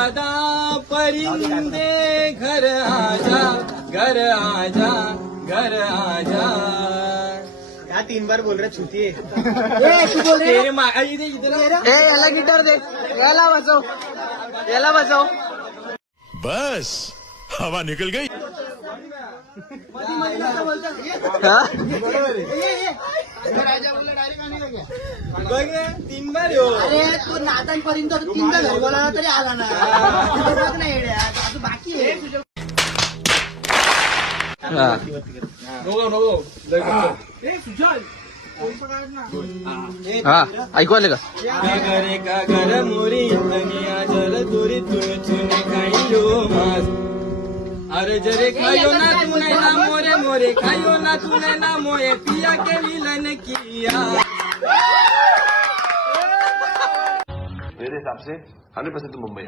दादा परिंदे घर आजा, घर आजा, घर आजा. या 3 बार बोल रहे छुती है. तेरे याला गिटार दे, याला वाजव, याला वाजव. बस हवा निकल गई. बघ 3 बार येऊ. अरे तो नातांपर्यंत 3दा घर बोलायला तरी आला ना. बघ ना येड्या, अजून बाकी आहे. नको हा ऐकू आले का? घरे का घर मोरी दुनिया जल तुरी तुन चुने खाइयो मास. अरे जरे खाइयो ना तूने ना मोरे मोरे खाइयो ना तूने ना मोए पिया के मिलन किया. मेरे हिसाब से 100% मुंबई.